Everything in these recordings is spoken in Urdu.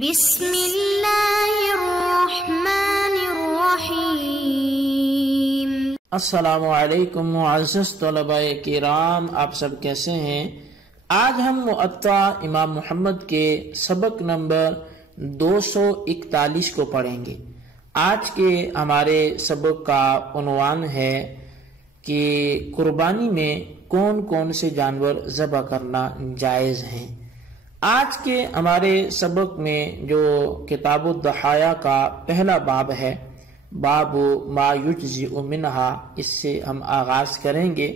بسم اللہ الرحمن الرحیم۔ السلام علیکم معزز طلباء کرام، آپ سب کیسے ہیں؟ آج ہم موطا امام محمد کے سبق نمبر 241 کو پڑھیں گے۔ آج کے ہمارے سبق کا عنوان ہے کہ قربانی میں کون کون سے جانور ذبح کرنا جائز ہیں۔ آج کے ہمارے سبق میں جو کتاب الضحایا کا پہلا باب ہے، باب ما یجزئ منہا، اس سے ہم آغاز کریں گے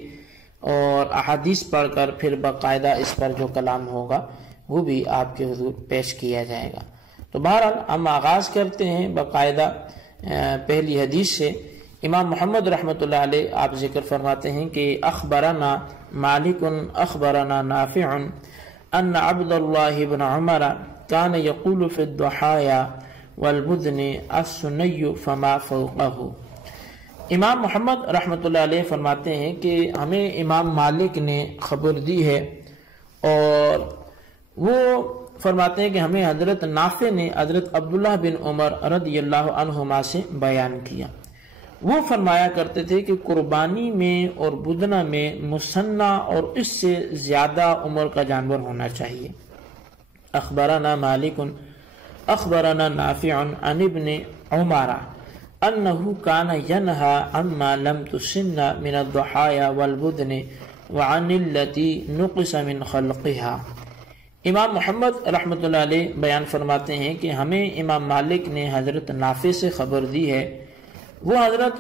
اور احادیث پڑھ کر پھر باقاعدہ اس پر جو کلام ہوگا وہ بھی آپ کے حضور پیش کیا جائے گا۔ تو بہرحال ہم آغاز کرتے ہیں باقاعدہ پہلی حدیث سے۔ امام محمد رحمۃ اللہ علیہ آپ ذکر فرماتے ہیں کہ اخبرنا مالک اخبرنا نافع ان عبد اللہ بن عمر كان يقول في الضحايا والبدن السني فما فوقه۔ امام محمد رحمۃ اللہ علیہ فرماتے ہیں کہ ہمیں امام مالک نے خبر دی ہے، اور وہ فرماتے ہیں کہ ہمیں حضرت نافع نے حضرت عبداللہ بن عمر رضی اللہ عنہما سے بیان کیا۔ وہ فرمایا کرتے تھے کہ قربانی میں اور بدنہ میں مسنہ اور اس سے زیادہ عمر کا جانور ہونا چاہیے۔ اخبرنا مالک اخبرنا نافع عن ابن عمر انه كان ينهى عما لم تسن من الضحايا والبدن وعن التي نقص من خلقها۔ امام محمد رحمۃ اللہ علیہ بیان فرماتے ہیں کہ ہمیں امام مالک نے حضرت نافع سے خبر دی ہے، وہ حضرت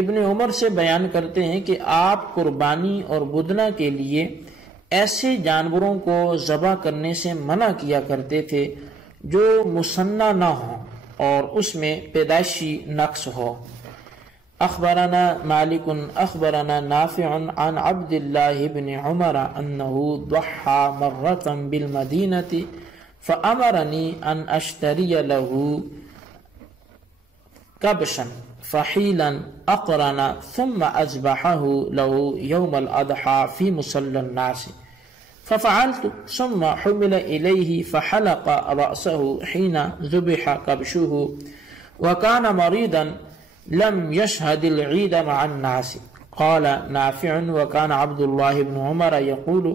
ابن عمر سے بیان کرتے ہیں کہ آپ قربانی اور بدنہ کے لیے ایسے جانوروں کو ذبح کرنے سے منع کیا کرتے تھے جو مسنہ نہ ہوں اور اس میں پیدائشی نقص ہو۔ اخبرنا مالک اخبرنا نافع عن عبد اللہ بن عمر انه ضحى مرة بالمدینة فامرنی ان اشتری له کبشا فحیلا اقرن ثم اذبحه له يوم الاضحى في مصلى الناس ففعلت ثم حمل إليه فحلق رأسه حين ذبح كبشه وكان مريضا لم يشهد العيد مع الناس۔ قال نافع وكان عبد الله بن عمر يقول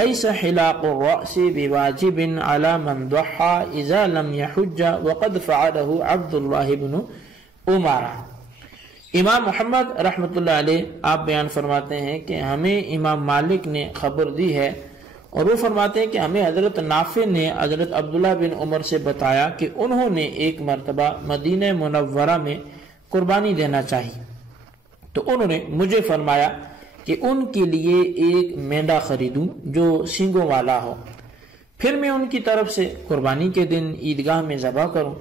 ليس حلاق الرأس بواجب على من ضحى إذا لم يحج وقد فعله عبد الله بن عمر۔ امام محمد رحمۃ اللہ علیہ آپ بیان فرماتے ہیں کہ ہمیں امام مالک نے خبر دی ہے، اور وہ فرماتے ہیں کہ ہمیں حضرت نافع نے حضرت عبداللہ بن عمر سے بتایا کہ انہوں نے ایک مرتبہ مدینہ منورہ میں قربانی دینا چاہی، تو انہوں نے مجھے فرمایا کہ ان کے لیے ایک مینڈا خریدوں جو سینگوں والا ہو، پھر میں ان کی طرف سے قربانی کے دن عیدگاہ میں ذبح کروں۔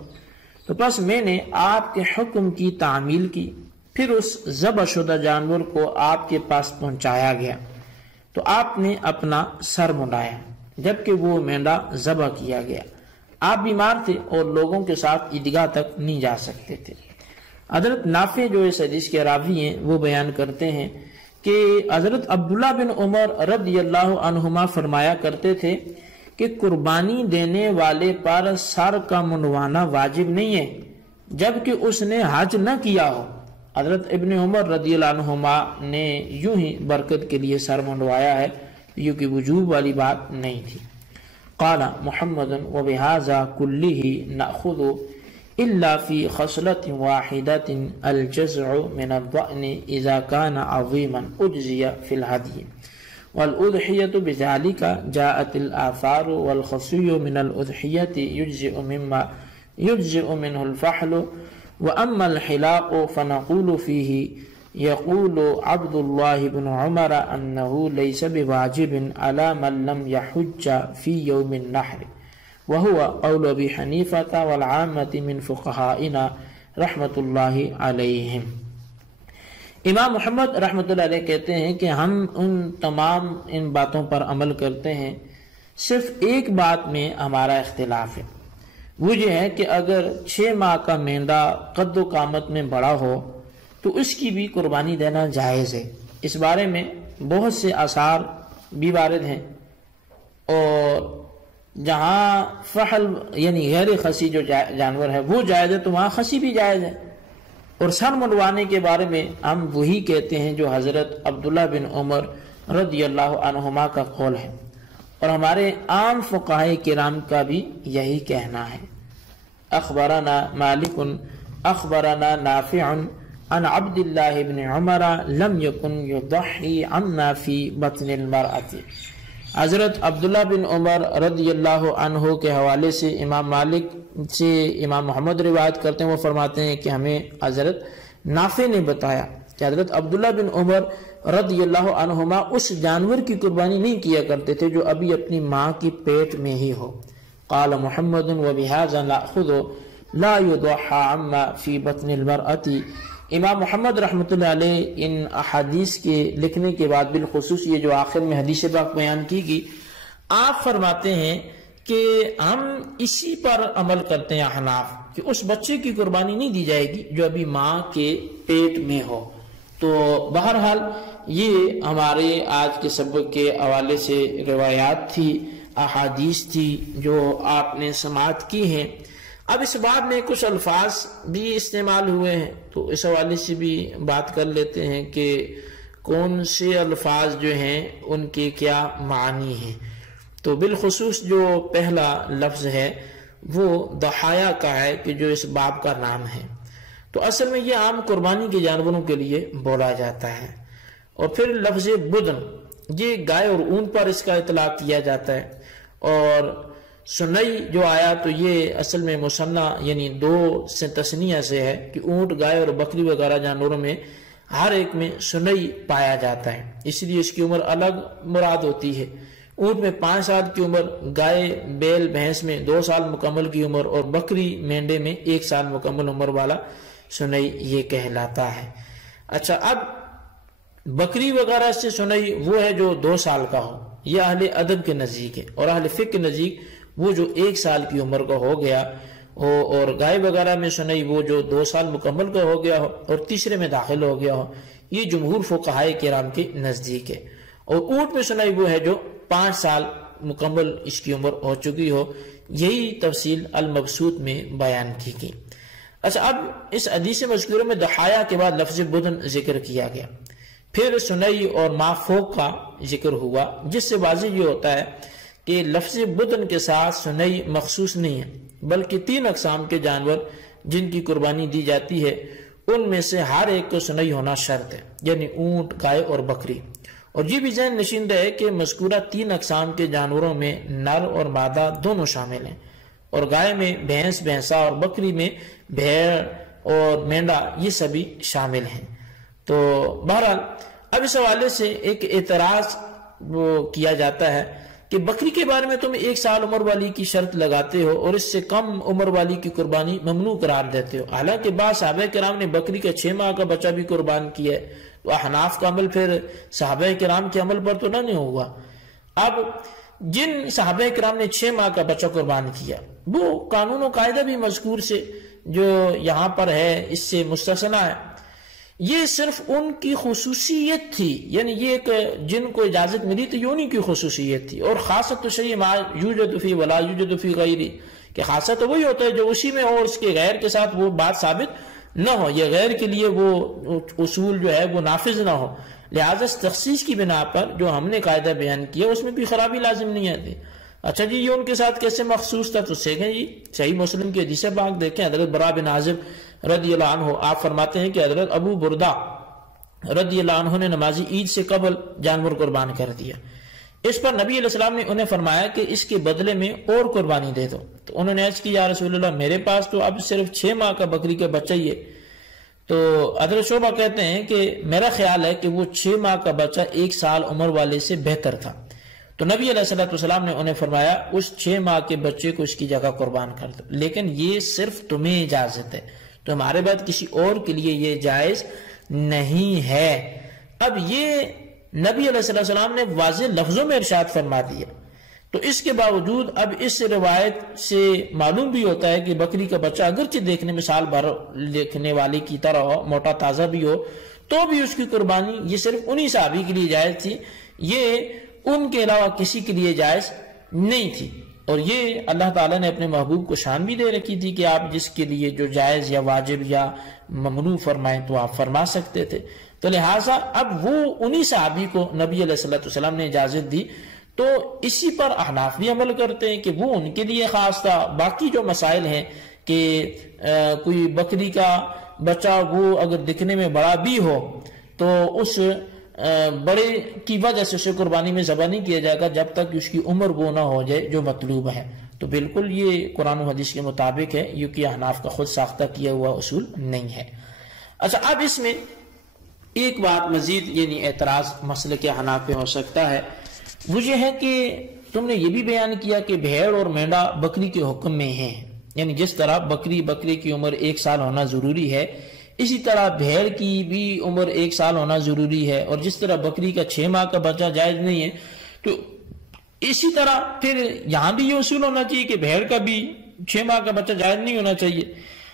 تو پس میں نے آپ کے حکم کی تعمیل کی، پھر اس ذبح شدہ جانور کو آپ کے پاس پہنچایا گیا، تو آپ نے اپنا سر منڈایا جبکہ وہ مینڈا ذبح کیا گیا۔ آپ بیمار تھے اور لوگوں کے ساتھ عیدگاہ تک نہیں جا سکتے تھے۔ حضرت نافع جو اس حدیث کے راوی ہیں وہ بیان کرتے ہیں کہ حضرت عبداللہ بن عمر رضی اللہ عنہما فرمایا کرتے تھے کہ قربانی دینے والے پر سر کا منڈوانا واجب نہیں ہے جبکہ اس نے حج نہ کیا ہو۔ حضرت ابن عمر رضی اللہ عنہما نے یوں ہی برکت کے لیے سر منڈوایا ہے، یہ کہ وجوب والی بات نہیں تھی۔ قال محمد وبهذا كله نأخذ الا في خصلة واحدة الجزع من الضأن اذا كان عظيما اجزي في الهدي والأضحية بذلك جاءت الآثار والخصي من الأضحية يجزئ منه الفحل وأما الحلاق فنقول فيه يقول عبد الله بن عمر أنه ليس بواجب على من لم يحج في يوم النحر وهو قول أبي حنيفة والعامة من فقهائنا رحمة الله عليهم۔ امام محمد رحمۃ اللہ علیہ کہتے ہیں کہ ہم تمام ان باتوں پر عمل کرتے ہیں، صرف ایک بات میں ہمارا اختلاف ہے، وہ یہ ہے کہ اگر 6 ماہ کا مینڈا قد و قامت میں بڑا ہو تو اس کی بھی قربانی دینا جائز ہے۔ اس بارے میں بہت سے آثار بھی وارد ہیں، اور جہاں فحل یعنی غیر خسی جو جانور ہے وہ جائز ہے تو وہاں خسی بھی جائز ہے۔ اور سر منڈوانے کے بارے میں ہم وہی کہتے ہیں جو حضرت عبداللہ بن عمر رضی اللہ عنہما کا قول ہے، اور ہمارے عام فقہاء کرام کا بھی یہی کہنا ہے۔ اخبرنا مالک اخبرنا نافع عن عبد اللہ بن عمر لم یکن یضحی عنا فی بطن المرأة۔ حضرت عبداللہ بن عمر رضی اللہ عنہ کے حوالے سے امام مالک سے امام محمد روایت کرتے ہیں، وہ فرماتے ہیں کہ ہمیں حضرت نافع نے بتایا کہ حضرت عبداللہ بن عمر رضی اللہ عنہما اس جانور کی قربانی نہیں کیا کرتے تھے جو ابھی اپنی ماں کی پیٹ میں ہی ہو۔ قال محمد وبهذا ناخذ لا يضحى عما في بطن المرأة۔ امام محمد رحمۃ اللہ علیہ ان احادیث کے لکھنے کے بعد بالخصوص یہ جو آخر میں حدیث پاک بیان کی گئی، آپ فرماتے ہیں کہ ہم اسی پر عمل کرتے ہیں احناف کہ اس بچے کی قربانی نہیں دی جائے گی جو ابھی ماں کے پیٹ میں ہو۔ تو بہرحال یہ ہمارے آج کے سبق کے حوالے سے روایات تھی، احادیث تھی جو آپ نے سماعت کی ہیں۔ اب اس باب میں کچھ الفاظ بھی استعمال ہوئے ہیں تو اس حوالے سے بھی بات کر لیتے ہیں کہ کون سے الفاظ جو ہیں ان کے کیا معنی ہیں۔ تو بالخصوص جو پہلا لفظ ہے وہ ضحایا کا ہے کہ جو اس باب کا نام ہے، تو اصل میں یہ عام قربانی کے جانوروں کے لیے بولا جاتا ہے۔ اور پھر لفظ بدن، یہ گائے اور اونٹ پر اس کا اطلاق کیا جاتا ہے۔ اور سنئی جو آیا تو یہ اصل میں مثنیٰ یعنی دو سے تثنیہ سے ہے کہ اونٹ، گائے اور بکری وغیرہ جانوروں میں ہر ایک میں سنئی پایا جاتا ہے، اس لیے اس کی عمر الگ مراد ہوتی ہے۔ اونٹ میں 5 سال کی عمر، گائے بیل بھینس میں 2 سال مکمل کی عمر، اور بکری مینڈے میں 1 سال مکمل عمر والا سنئی یہ کہلاتا ہے۔ اچھا، اب بکری وغیرہ سے سنئی وہ ہے جو 2 سال کا ہو، یہ اہل ادب کے نزدیک ہے، اور اہل فقہ کے نزدیک وہ جو 1 سال کی عمر کا ہو گیا ہو، اور گائے وغیرہ میں سنئی وہ جو 2 سال مکمل کا ہو گیا ہو اور تیسرے میں داخل ہو گیا ہو، یہ جمہور فقہاء کرام کے نزدیک ہے۔ اور اونٹ میں سنئی وہ ہے جو 5 سال مکمل اس کی عمر ہو چکی ہو، یہی تفصیل المبسوط میں بیان کی گئی۔ اچھا، اب اس حدیث مذکورہ میں ضحایا کے بعد لفظ بدن ذکر کیا گیا، پھر سنئی اور ما فوق کا ذکر ہوا، جس سے واضح یہ ہوتا ہے کہ لفظ بدن کے ساتھ سنئی مخصوص نہیں ہے، بلکہ 3 اقسام کے جانور جن کی قربانی دی جاتی ہے ان میں سے ہر ایک کو سنئی ہونا شرط ہے، یعنی اونٹ، گائے اور بکری۔ اور یہ بھی ذہن نشین ہے کہ مذکورہ 3 اقسام کے جانوروں میں نر اور مادہ دونوں شامل ہیں، اور گائے میں بھینس، بھینسا، اور بکری میں بھیڑ اور مینڈا، یہ سبھی شامل ہیں۔ تو بہرحال اب اس حوالے سے ایک اعتراض وہ کیا جاتا ہے کہ بکری کے بارے میں تم 1 سال عمر والی کی شرط لگاتے ہو اور اس سے کم عمر والی کی قربانی ممنوع قرار دیتے ہو، حالانکہ بعض صحابہ کرام نے بکری کا 6 ماہ کا بچہ بھی قربان کیا ہے، تو احناف کا عمل پھر صحابہ کرام کے عمل پر تو نہیں ہوا۔ اب جن صحابہ کرام نے 6 ماہ کا بچہ قربان کیا وہ قانون و قاعدہ بھی مذکور سے جو یہاں پر ہے اس سے مستثنا ہے، یہ صرف ان کی خصوصیت تھی، یعنی یہ ایک جن کو اجازت ملی تو یہ انہی کی خصوصیت تھی، اور خاصت تو شیء ما یوجد فی ولا یوجد فی غیری، کہ خاصت تو وہی ہوتا ہے جو اسی میں ہو اور اس کے غیر کے ساتھ وہ بات ثابت نہ ہو، یہ غیر کے لیے وہ اصول جو ہے وہ نافذ نہ ہو، لہذا تخصیص کی بنا پر جو ہم نے قاعدہ بیان کیا اس میں کوئی خرابی لازم نہیں آتی۔ اچھا جی، یہ ان کے ساتھ کیسے مخصوص تھا؟ تو سیکھیں جی، صحیح مسلم کی حدیث پاک دیکھیں، حضرت برا بن عازب رضی اللہ عنہ آپ فرماتے ہیں کہ حضرت ابو بردہ رضی اللہ عنہ نے نماز عید سے قبل جانور قربان کر دیا، اس پر نبی علیہ السلام نے انہیں فرمایا کہ اس کے بدلے میں اور قربانی دے دو، تو انہوں نے عرض کی یا رسول اللہ میرے پاس تو اب صرف 6 ماہ کا بکری کا بچہ ہی ہے، تو حضرت شعبہ کہتے ہیں کہ میرا خیال ہے کہ وہ 6 ماہ کا بچہ 1 سال عمر والے سے بہتر تھا، تو نبی علیہ السلام نے انہیں فرمایا اس 6 ماہ کے بچے کو اس کی جگہ قربان کر دو، لیکن یہ صرف تمہیں اجازت ہے، تو ہمارے بعد کسی اور کے لیے یہ جائز نہیں ہے۔ اب یہ نبی علیہ السلام نے واضح لفظوں میں ارشاد فرما دیا، تو اس کے باوجود اب اس روایت سے معلوم بھی ہوتا ہے کہ بکری کا بچہ اگرچہ دیکھنے میں سال بھر دیکھنے والے کی طرح ہو، موٹا تازہ بھی ہو، تو بھی اس کی قربانی یہ صرف انہی صحابی کے لیے جائز تھی، یہ ان کے علاوہ کسی کے لیے جائز نہیں تھی۔ اور یہ اللہ تعالیٰ نے اپنے محبوب کو شان بھی دے رکھی تھی کہ آپ جس کے لیے جو جائز یا واجب یا ممنوع فرمائیں تو آپ فرما سکتے تھے. تو لہٰذا اب وہ انہی صحابی کو نبی علیہ الصلوۃ والسلام نے اجازت دی. تو اسی پر احناف بھی عمل کرتے ہیں کہ وہ ان کے لیے خاص تھا. باقی جو مسائل ہیں کہ کوئی بکری کا بچہ وہ اگر دکھنے میں بڑا بھی ہو تو اس بڑے کی وجہ سے اسے قربانی میں ذبح نہیں کیا جائے گا جب تک اس کی عمر وہ نہ ہو جائے جو مطلوب ہے. تو بالکل یہ قرآن و حدیث کے مطابق ہے، یہ کہ احناف کا خود ساختہ کیا ہوا اصول نہیں ہے. اچھا، اب اس میں ایک بات مزید یعنی اعتراض مسئلے کے احناف پہ ہو سکتا ہے، وہ یہ ہے کہ تم نے یہ بھی بیان کیا کہ بھیڑ اور مینڈا بکری کے حکم میں ہیں، یعنی جس طرح بکری کی عمر 1 سال ہونا ضروری ہے، اسی طرح بھیڑ کی بھی عمر 1 سال ہونا ضروری ہے، اور جس طرح بکری کا 6 ماہ کا بچہ جائز نہیں ہے، تو اسی طرح پھر یہاں بھی یہ اصول ہونا چاہیے کہ بھیڑ کا بھی 6 ماہ کا بچہ جائز نہیں ہونا چاہیے.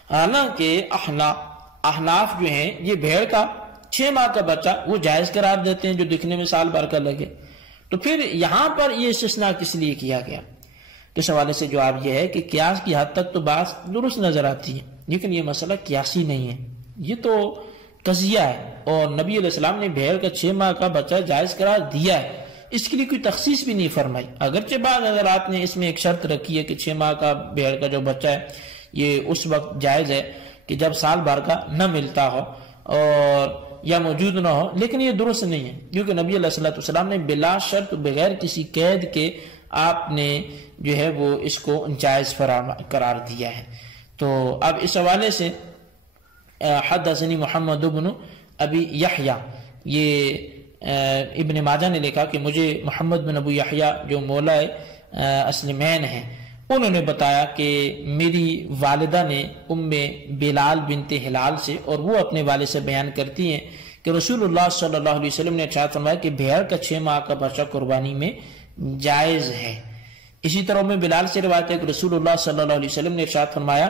حالانکہ احناف جو ہیں یہ بھیڑ کا 6 ماہ کا بچہ وہ جائز قرار دیتے ہیں جو دکھنے میں سال بھر کا لگے. تو پھر یہاں پر یہ استثناء کس لیے کیا گیا؟ اس حوالے سے جواب یہ ہے کہ قیاس کی حد تک تو بات درست نظر آتی ہے، لیکن یہ مسئلہ قیاسی نہیں ہے، یہ تو قضیہ ہے. اور نبی علیہ السلام نے بھیڑ کا 6 ماہ کا بچہ جائز قرار دیا ہے، اس کے لیے کوئی تخصیص بھی نہیں فرمائی. اگرچہ بعض حضرات نے اس میں ایک شرط رکھی ہے کہ 6 ماہ کا بھیڑ کا جو بچہ ہے یہ اس وقت جائز ہے کہ جب سال بھر کا نہ ملتا ہو اور یا موجود نہ ہو، لیکن یہ درست نہیں ہے، کیونکہ نبی علیہ السلام نے بلا شرط بغیر کسی قید کے آپ نے جو ہے وہ اس کو جائز قرار دیا ہے. تو اب اس حوالے سے حدثنی محمد بن ابی یحییٰ، یہ ابن ماجہ نے لکھا کہ مجھے محمد بن ابو یحییٰ جو مولا اسلمین ہیں انہوں نے بتایا کہ میری والدہ نے بلال بنت ہلال سے، اور وہ اپنے والد سے بیان کرتی ہیں کہ رسول اللہ صلی اللہ علیہ وسلم نے ارشاد فرمایا کہ بھیڑ کا 6 ماہ کا بچہ قربانی میں جائز ہے. اسی طرح میں بلال سے روایت ہے کہ رسول اللہ صلی اللہ علیہ وسلم نے ارشاد فرمایا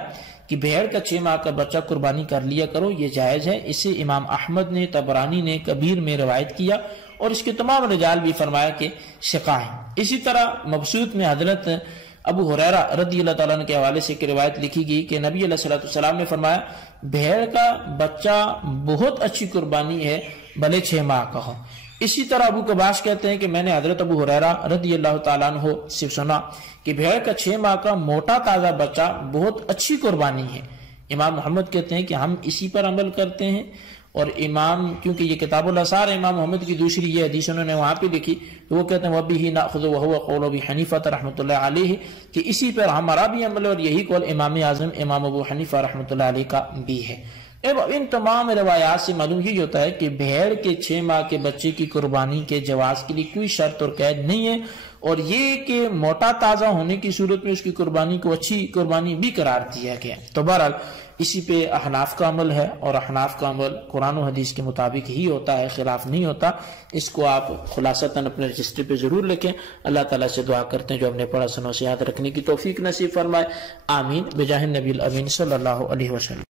کہ بھیڑ کا 6 ماہ کا بچہ قربانی کر لیا کرو، یہ جائز ہے. اسے امام احمد نے، طبرانی نے کبیر میں روایت کیا، اور اس کے تمام رجال بھی فرمایا کہ ثقہ ہیں. اسی طرح مبسوط میں حضرت ابو ہریرہ رضی اللہ تعالیٰ عنہ کے حوالے سے ایک روایت لکھی گئی کہ نبی علیہ السلام نے فرمایا بھیڑ کا بچہ بہت اچھی قربانی ہے بھلے 6 ماہ کا ہو. اسی طرح ابو قباش کہتے ہیں کہ میں نے حضرت ابو ہریرہ رضی اللہ تعالیٰ عنہ سے سنا کہ بھیڑ کا 6 ماہ کا موٹا تازہ بچہ بہت اچھی قربانی ہے. امام محمد کہتے ہیں کہ ہم اسی پر عمل کرتے ہیں، اور امام کیونکہ یہ کتاب الاسار ہے، امام محمد کی دوسری یہ حدیث انہوں نے وہاں پہ لکھی تو وہ کہتے ہیں وَبِهِ نَأْخُذُ وَهُوَ قَوْلُ أَبِي حَنِيفَةَ رحمۃ اللہ علیہ، کہ اسی پر ہمارا بھی عمل ہے، اور یہی قول امام اعظم امام ابو حنیفہ رحمۃ اللہ علیہ کا بھی ہے. ان تمام روایات سے معلوم یہی ہوتا ہے کہ بھیڑ کے 6 ماہ کے بچے کی قربانی کے جواز کے لیے کوئی شرط اور قید نہیں ہے، اور یہ کہ موٹا تازہ ہونے کی صورت میں اس کی قربانی کو اچھی قربانی بھی قرار دیا گیا. تو بہرحال اسی پہ احناف کا عمل ہے، اور احناف کا عمل قرآن و حدیث کے مطابق ہی ہوتا ہے، خلاف نہیں ہوتا. اس کو آپ خلاصتاً اپنے رجسٹر پہ ضرور لکھیں. اللہ تعالیٰ سے دعا کرتے ہیں جو ہم نے پڑھا سنو سے یاد رکھنے کی توفیق نصیب فرمائے. آمین بجاہ النبی الامین صلی اللہ علیہ وسلم.